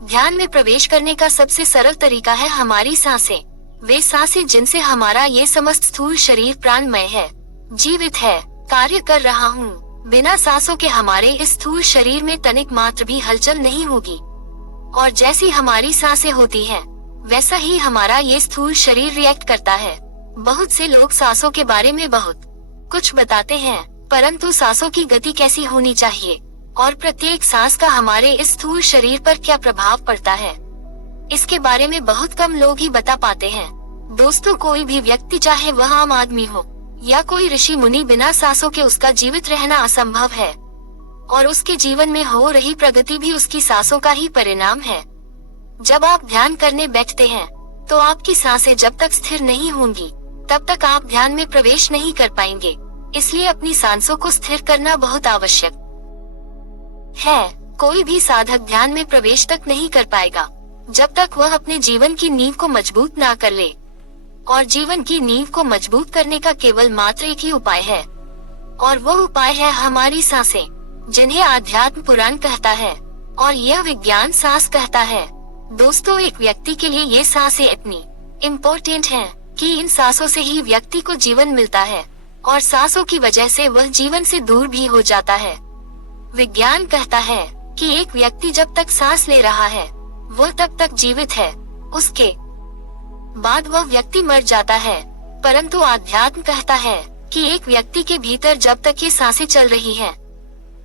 ध्यान में प्रवेश करने का सबसे सरल तरीका है हमारी सांसें। वे सांसें जिनसे हमारा ये समस्त स्थूल शरीर प्राणमय है, जीवित है, कार्य कर रहा हूँ। बिना सांसों के हमारे इस स्थूल शरीर में तनिक मात्र भी हलचल नहीं होगी। और जैसी हमारी सांसें होती हैं, वैसा ही हमारा ये स्थूल शरीर रिएक्ट करता है। बहुत से लोग सांसों के बारे में बहुत कुछ बताते हैं, परंतु सांसों की गति कैसी होनी चाहिए और प्रत्येक सांस का हमारे इस स्थूल शरीर पर क्या प्रभाव पड़ता है, इसके बारे में बहुत कम लोग ही बता पाते हैं। दोस्तों, कोई भी व्यक्ति, चाहे वह आम आदमी हो या कोई ऋषि मुनि, बिना सांसों के उसका जीवित रहना असंभव है। और उसके जीवन में हो रही प्रगति भी उसकी सांसों का ही परिणाम है। जब आप ध्यान करने बैठते हैं तो आपकी सांसें जब तक स्थिर नहीं होंगी तब तक आप ध्यान में प्रवेश नहीं कर पाएंगे। इसलिए अपनी सांसों को स्थिर करना बहुत आवश्यक है। कोई भी साधक ध्यान में प्रवेश तक नहीं कर पाएगा जब तक वह अपने जीवन की नींव को मजबूत ना कर ले। और जीवन की नींव को मजबूत करने का केवल मात्र एक ही उपाय है, और वो उपाय है हमारी सांसें, जिन्हें आध्यात्म पुराण कहता है और यह विज्ञान सांस कहता है। दोस्तों, एक व्यक्ति के लिए ये सांसें इतनी इम्पोर्टेंट हैं कि इन सांसों से ही व्यक्ति को जीवन मिलता है और सांसों की वजह से वह जीवन से दूर भी हो जाता है। विज्ञान कहता है कि एक व्यक्ति जब तक सांस ले रहा है वह तब तक जीवित है, उसके बाद वह व्यक्ति मर जाता है। परंतु आध्यात्म कहता है कि एक व्यक्ति के भीतर जब तक ये सांसें चल रही हैं,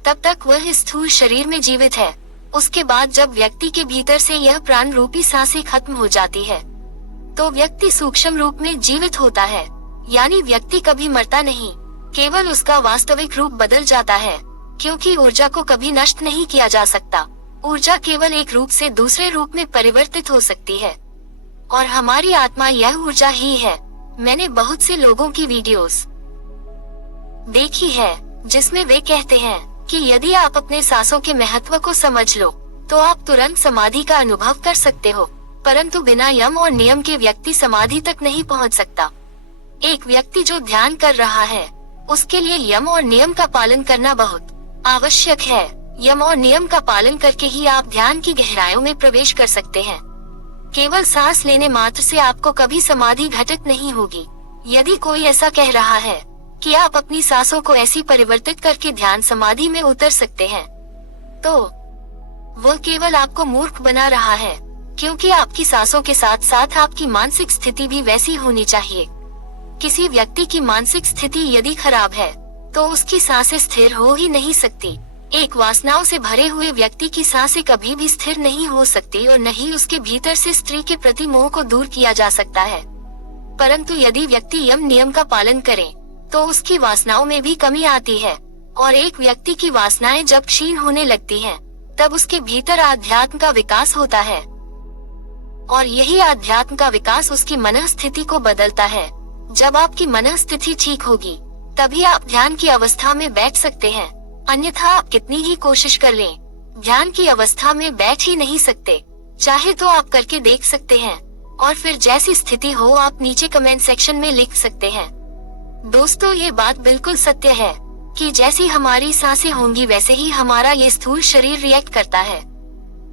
तब तक वह स्थूल शरीर में जीवित है। उसके बाद जब व्यक्ति के भीतर से यह प्राण रूपी सांसें खत्म हो जाती है तो व्यक्ति सूक्ष्म रूप में जीवित होता है। यानी व्यक्ति कभी मरता नहीं, केवल उसका वास्तविक रूप बदल जाता है, क्योंकि ऊर्जा को कभी नष्ट नहीं किया जा सकता। ऊर्जा केवल एक रूप से दूसरे रूप में परिवर्तित हो सकती है और हमारी आत्मा यह ऊर्जा ही है। मैंने बहुत से लोगों की वीडियोस देखी है जिसमें वे कहते हैं कि यदि आप अपने सांसों के महत्व को समझ लो तो आप तुरंत समाधि का अनुभव कर सकते हो। परंतु बिना यम और नियम के व्यक्ति समाधि तक नहीं पहुंच सकता। एक व्यक्ति जो ध्यान कर रहा है उसके लिए यम और नियम का पालन करना बहुत आवश्यक है। यम और नियम का पालन करके ही आप ध्यान की गहराइयों में प्रवेश कर सकते हैं। केवल सांस लेने मात्र से आपको कभी समाधि घटित नहीं होगी। यदि कोई ऐसा कह रहा है कि आप अपनी सांसों को ऐसी परिवर्तित करके ध्यान समाधि में उतर सकते हैं, तो वह केवल आपको मूर्ख बना रहा है, क्योंकि आपकी सांसों के साथ साथ आपकी मानसिक स्थिति भी वैसी होनी चाहिए। किसी व्यक्ति की मानसिक स्थिति यदि खराब है तो उसकी सांसें स्थिर हो ही नहीं सकती। एक वासनाओं से भरे हुए व्यक्ति की सांसें कभी भी स्थिर नहीं हो सकती और न ही उसके भीतर से स्त्री के प्रति मोह को दूर किया जा सकता है। परंतु यदि व्यक्ति यम नियम का पालन करे तो उसकी वासनाओं में भी कमी आती है, और एक व्यक्ति की वासनाएं जब क्षीण होने लगती हैं, तब उसके भीतर आध्यात्म का विकास होता है और यही आध्यात्म का विकास उसकी मन स्थिति को बदलता है। जब आपकी मन स्थिति ठीक होगी तभी आप ध्यान की अवस्था में बैठ सकते हैं, अन्यथा आप कितनी ही कोशिश कर लें, ध्यान की अवस्था में बैठ ही नहीं सकते। चाहे तो आप करके देख सकते हैं और फिर जैसी स्थिति हो आप नीचे कमेंट सेक्शन में लिख सकते हैं। दोस्तों, ये बात बिल्कुल सत्य है कि जैसी हमारी सांसें होंगी वैसे ही हमारा ये स्थूल शरीर रिएक्ट करता है,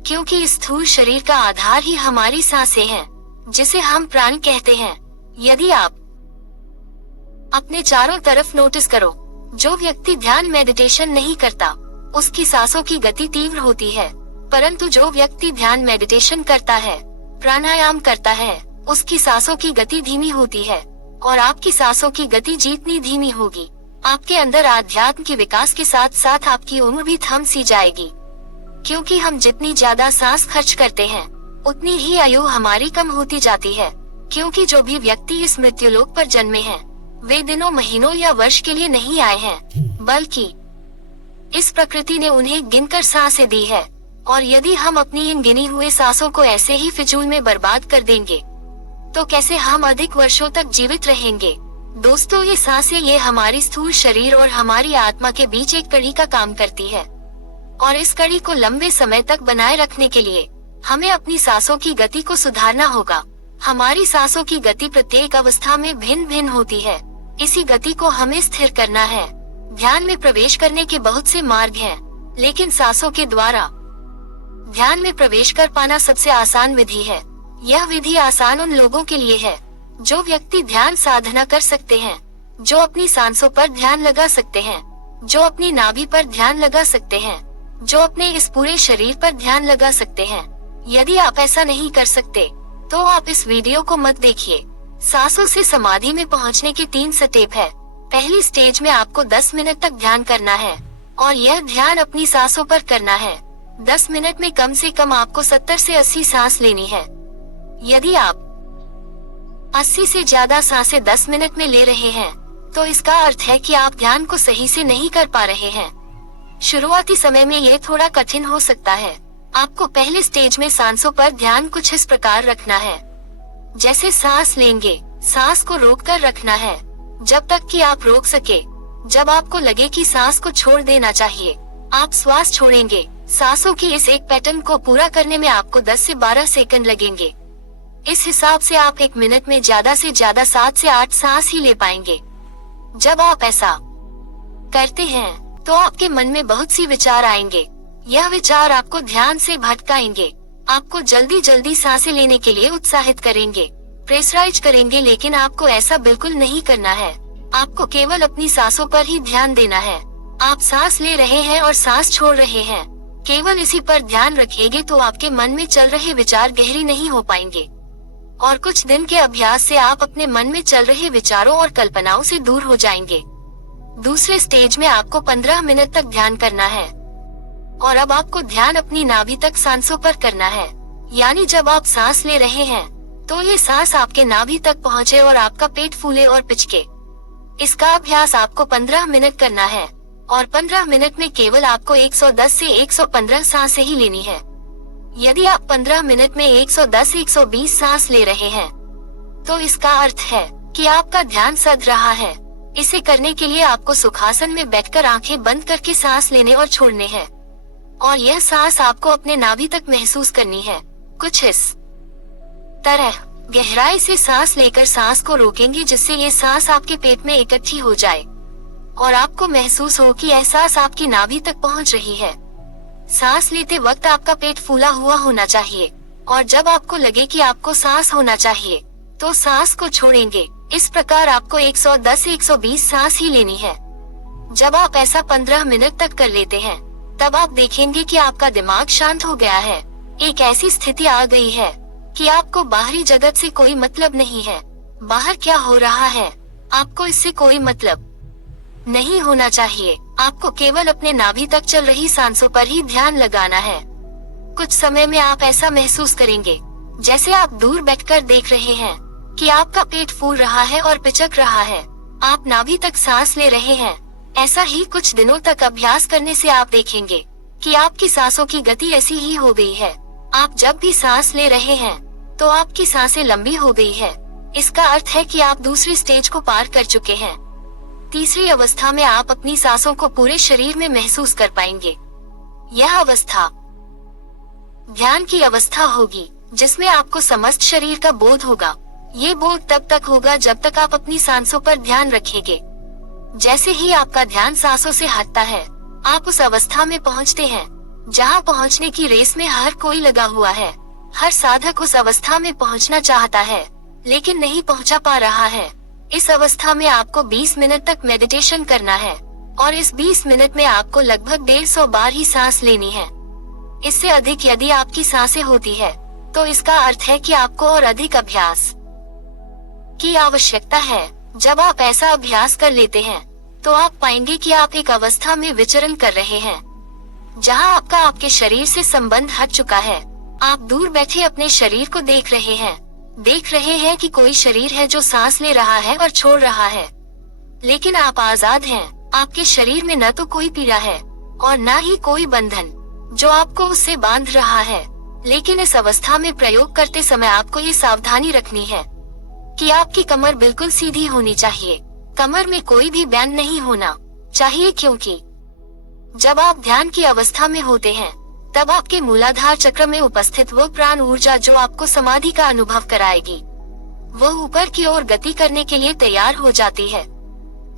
क्योंकि इस स्थूल शरीर का आधार ही हमारी सांसें हैं, जिसे हम प्राण कहते हैं। यदि आप अपने चारों तरफ नोटिस करो, जो व्यक्ति ध्यान मेडिटेशन नहीं करता उसकी सांसों की गति तीव्र होती है, परंतु जो व्यक्ति ध्यान मेडिटेशन करता है, प्राणायाम करता है, उसकी सांसों की गति धीमी होती है। और आपकी सांसों की गति जितनी धीमी होगी, आपके अंदर आध्यात्म के विकास के साथ साथ आपकी उम्र भी थम सी जाएगी, क्योंकि हम जितनी ज्यादा सांस खर्च करते हैं उतनी ही आयु हमारी कम होती जाती है। क्योंकि जो भी व्यक्ति इस मृत्युलोक पर जन्मे हैं वे दिनों, महीनों या वर्ष के लिए नहीं आए हैं, बल्कि इस प्रकृति ने उन्हें गिनकर सांसें दी है। और यदि हम अपनी इन गिनी हुए सांसों को ऐसे ही फिजूल में बर्बाद कर देंगे तो कैसे हम अधिक वर्षों तक जीवित रहेंगे। दोस्तों, ये सांसें ये हमारी स्थूल शरीर और हमारी आत्मा के बीच एक कड़ी का काम करती है, और इस कड़ी को लंबे समय तक बनाए रखने के लिए हमें अपनी सांसों की गति को सुधारना होगा। हमारी सांसों की गति प्रत्येक अवस्था में भिन्न भिन्न होती है, इसी गति को हमें स्थिर करना है। ध्यान में प्रवेश करने के बहुत से मार्ग हैं, लेकिन सांसों के द्वारा ध्यान में प्रवेश कर पाना सबसे आसान विधि है। यह विधि आसान उन लोगों के लिए है जो व्यक्ति ध्यान साधना कर सकते हैं, जो अपनी सांसों पर ध्यान लगा सकते हैं, जो अपनी नाभि पर ध्यान लगा सकते हैं, जो अपने इस पूरे शरीर पर ध्यान लगा सकते हैं। यदि आप ऐसा नहीं कर सकते तो आप इस वीडियो को मत देखिए। सांसों से समाधि में पहुंचने के 3 स्टेप है। पहली स्टेज में आपको 10 मिनट तक ध्यान करना है और यह ध्यान अपनी सांसों पर करना है। 10 मिनट में कम से कम आपको 70 से 80 सांस लेनी है। यदि आप 80 से ज्यादा सांसें 10 मिनट में ले रहे हैं तो इसका अर्थ है कि आप ध्यान को सही से नहीं कर पा रहे हैं। शुरुआती समय में यह थोड़ा कठिन हो सकता है। आपको पहले स्टेज में सांसों पर ध्यान कुछ इस प्रकार रखना है, जैसे सांस लेंगे, सांस को रोककर रखना है जब तक कि आप रोक सके। जब आपको लगे कि सांस को छोड़ देना चाहिए, आप श्वास छोड़ेंगे। सांसों की इस एक पैटर्न को पूरा करने में आपको 10 से 12 सेकंड लगेंगे। इस हिसाब से आप 1 मिनट में ज्यादा से ज्यादा 7 से 8 सांस ही ले पाएंगे। जब आप ऐसा करते हैं तो आपके मन में बहुत सी विचार आएंगे। यह विचार आपको ध्यान से भटकाएंगे, आपको जल्दी जल्दी सांसें लेने के लिए उत्साहित करेंगे, प्रेशराइज करेंगे, लेकिन आपको ऐसा बिल्कुल नहीं करना है। आपको केवल अपनी सांसों पर ही ध्यान देना है। आप सांस ले रहे हैं और सांस छोड़ रहे हैं, केवल इसी पर ध्यान रखिएगा तो आपके मन में चल रहे विचार गहरी नहीं हो पाएंगे और कुछ दिन के अभ्यास से आप अपने मन में चल रहे विचारों और कल्पनाओं से दूर हो जाएंगे। दूसरे स्टेज में आपको 15 मिनट तक ध्यान करना है और अब आपको ध्यान अपनी नाभि तक सांसों पर करना है। यानी जब आप सांस ले रहे हैं तो ये सांस आपके नाभि तक पहुँचे और आपका पेट फूले और पिचके। इसका अभ्यास आपको 15 मिनट करना है और 15 मिनट में केवल आपको 110 से 115 सांसें ही लेनी है। यदि आप 15 मिनट में 110-120 सांस ले रहे हैं तो इसका अर्थ है कि आपका ध्यान सध रहा है। इसे करने के लिए आपको सुखासन में बैठकर आंखें बंद करके सांस लेने और छोड़ने हैं और यह सांस आपको अपने नाभि तक महसूस करनी है। कुछ इस तरह गहराई से सांस लेकर सांस को रोकेंगे जिससे ये सांस आपके पेट में इकट्ठी हो जाए और आपको महसूस हो कि एहसास आपकी नाभि तक पहुंच रही है। सांस लेते वक्त आपका पेट फूला हुआ होना चाहिए और जब आपको लगे कि आपको सांस होना चाहिए तो सांस को छोड़ेंगे। इस प्रकार आपको 110 से 120 सांस ही लेनी है। जब आप ऐसा 15 मिनट तक कर लेते हैं तब आप देखेंगे कि आपका दिमाग शांत हो गया है। एक ऐसी स्थिति आ गई है कि आपको बाहरी जगत से कोई मतलब नहीं है। बाहर क्या हो रहा है आपको इससे कोई मतलब नहीं होना चाहिए। आपको केवल अपने नाभि तक चल रही सांसों पर ही ध्यान लगाना है। कुछ समय में आप ऐसा महसूस करेंगे जैसे आप दूर बैठकर देख रहे हैं कि आपका पेट फूल रहा है और पिचक रहा है। आप नाभि तक सांस ले रहे हैं। ऐसा ही कुछ दिनों तक अभ्यास करने से आप देखेंगे कि आपकी सांसों की गति ऐसी ही हो गई है। आप जब भी सांस ले रहे हैं तो आपकी सांसें लंबी हो गई है। इसका अर्थ है कि आप दूसरी स्टेज को पार कर चुके हैं। तीसरी अवस्था में आप अपनी सांसों को पूरे शरीर में महसूस कर पाएंगे। यह अवस्था ध्यान की अवस्था होगी जिसमें आपको समस्त शरीर का बोध होगा। ये बोध तब तक होगा जब तक आप अपनी सांसों पर ध्यान रखेंगे। जैसे ही आपका ध्यान सांसों से हटता है आप उस अवस्था में पहुंचते हैं जहां पहुंचने की रेस में हर कोई लगा हुआ है। हर साधक उस अवस्था में पहुंचना चाहता है लेकिन नहीं पहुंचा पा रहा है। इस अवस्था में आपको 20 मिनट तक मेडिटेशन करना है और इस 20 मिनट में आपको लगभग 150 बार ही सांस लेनी है। इससे अधिक यदि आपकी सांसें होती है तो इसका अर्थ है कि आपको और अधिक अभ्यास की आवश्यकता है। जब आप ऐसा अभ्यास कर लेते हैं तो आप पाएंगे कि आप एक अवस्था में विचरण कर रहे हैं जहां आपका आपके शरीर से संबंध हट चुका है। आप दूर बैठे अपने शरीर को देख रहे हैं कि कोई शरीर है जो सांस ले रहा है और छोड़ रहा है, लेकिन आप आजाद हैं। आपके शरीर में न तो कोई पीड़ा है और न ही कोई बंधन जो आपको उससे बांध रहा है। लेकिन इस अवस्था में प्रयोग करते समय आपको ये सावधानी रखनी है कि आपकी कमर बिल्कुल सीधी होनी चाहिए। कमर में कोई भी बैंड नहीं होना चाहिए, क्योंकि जब आप ध्यान की अवस्था में होते हैं तब आपके मूलाधार चक्र में उपस्थित वो प्राण ऊर्जा जो आपको समाधि का अनुभव कराएगी वो ऊपर की ओर गति करने के लिए तैयार हो जाती है।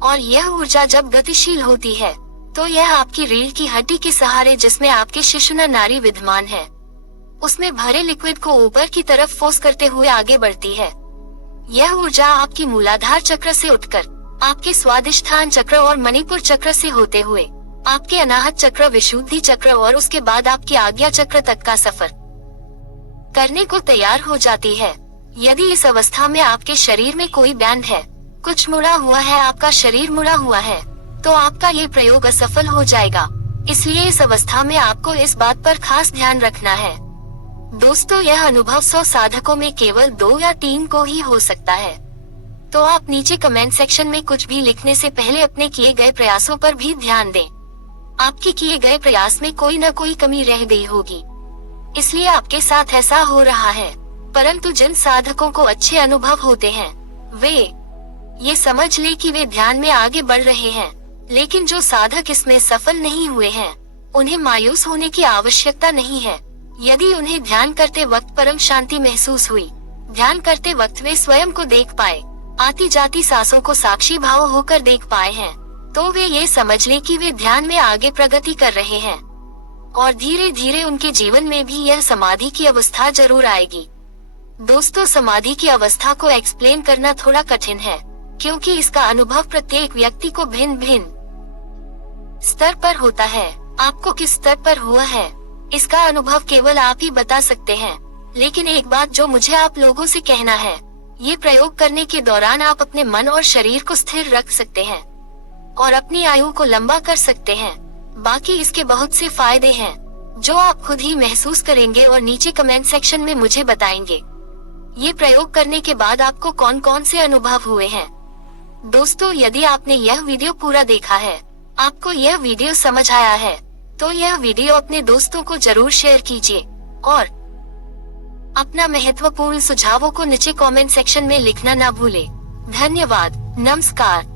और यह ऊर्जा जब गतिशील होती है तो यह आपकी रीढ़ की हड्डी के सहारे, जिसमें आपके शिश्न नाड़ी विद्यमान है, उसमें भरे लिक्विड को ऊपर की तरफ फोर्स करते हुए आगे बढ़ती है। यह ऊर्जा आपकी मूलाधार चक्र से उठकर आपके स्वादिष्ठान चक्र और मणिपुर चक्र से होते हुए आपके अनाहत चक्र, विशुद्धि चक्र और उसके बाद आपके आज्ञा चक्र तक का सफर करने को तैयार हो जाती है। यदि इस अवस्था में आपके शरीर में कोई बैंड है, कुछ मुड़ा हुआ है, आपका शरीर मुड़ा हुआ है, तो आपका ये प्रयोग असफल हो जाएगा। इसलिए इस अवस्था में आपको इस बात पर खास ध्यान रखना है। दोस्तों, यह अनुभव 100 साधकों में केवल 2 या 3 को ही हो सकता है। तो आप नीचे कमेंट सेक्शन में कुछ भी लिखने से पहले अपने किए गए प्रयासों पर भी ध्यान दें। आपके किए गए प्रयास में कोई न कोई कमी रह गई होगी, इसलिए आपके साथ ऐसा हो रहा है। परंतु जिन साधकों को अच्छे अनुभव होते हैं, वे ये समझ ले कि वे ध्यान में आगे बढ़ रहे हैं। लेकिन जो साधक इसमें सफल नहीं हुए हैं, उन्हें मायूस होने की आवश्यकता नहीं है। यदि उन्हें ध्यान करते वक्त परम शांति महसूस हुई, ध्यान करते वक्त वे स्वयं को देख पाए, आती जाती सांसों को साक्षी भाव होकर देख पाए हैं, तो वे ये समझ लें कि वे ध्यान में आगे प्रगति कर रहे हैं और धीरे धीरे उनके जीवन में भी यह समाधि की अवस्था जरूर आएगी। दोस्तों, समाधि की अवस्था को एक्सप्लेन करना थोड़ा कठिन है, क्योंकि इसका अनुभव प्रत्येक व्यक्ति को भिन्न भिन्न स्तर पर होता है। आपको किस स्तर पर हुआ है, इसका अनुभव केवल आप ही बता सकते हैं। लेकिन एक बात जो मुझे आप लोगों से कहना है, ये प्रयोग करने के दौरान आप अपने मन और शरीर को स्थिर रख सकते हैं और अपनी आयु को लंबा कर सकते हैं। बाकी इसके बहुत से फायदे हैं जो आप खुद ही महसूस करेंगे और नीचे कमेंट सेक्शन में मुझे बताएंगे। ये प्रयोग करने के बाद आपको कौन कौन से अनुभव हुए हैं। दोस्तों, यदि आपने यह वीडियो पूरा देखा है, आपको यह वीडियो समझ आया है, तो यह वीडियो अपने दोस्तों को जरूर शेयर कीजिए और अपना महत्वपूर्ण सुझावों को नीचे कमेंट सेक्शन में लिखना ना भूलें। धन्यवाद। नमस्कार।